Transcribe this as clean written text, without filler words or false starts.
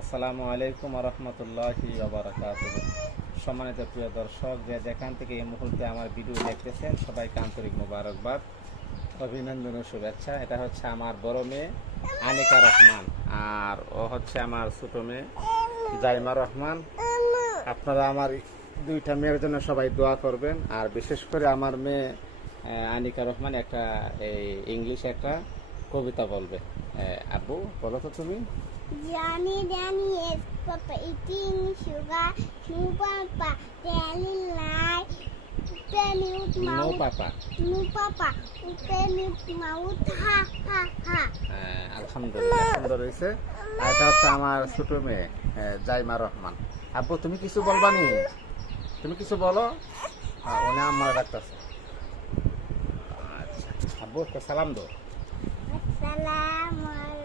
আসসালামু আলাইকুম রহমতুল্লাহি ওবারাকাতুহু। সম্মানিত প্রিয় দর্শক, যে যেখান থেকে এই মুহূর্তে আমার ভিডিও দেখতেছেন সবাইকে আন্তরিক মোবারকবাদ, অভিনন্দন ও শুভেচ্ছা। এটা হচ্ছে আমার বড় মেয়ে আনিকা রহমান, আর ও হচ্ছে আমার ছোট মেয়ে জাইমা রহমান। আপনারা আমার দুইটা মেয়ের জন্য সবাই দোয়া করবেন, আর বিশেষ করে আমার মেয়ে আনিকা রহমান একটা ইংলিশে একটা কবিতা বলবে। আব্বু বলো তো তুমি। Johnny, Danny is Papa eating sugar. No Papa telling lie. Open your no mouth. Papa. No Papa open your mouth. Ha ha ha. আলহামদুলিল্লাহ, সুন্দর হয়েছে। আর এটা হচ্ছে আমার ছোট মেয়ে জাইমা রহমান। আব্বু তুমি কিছু বলবা নি? তুমি কিছু বলো। উনি আমার ডাকতেছে। আচ্ছা আব্বু একটা সালাম দাও। Assalamualaikum.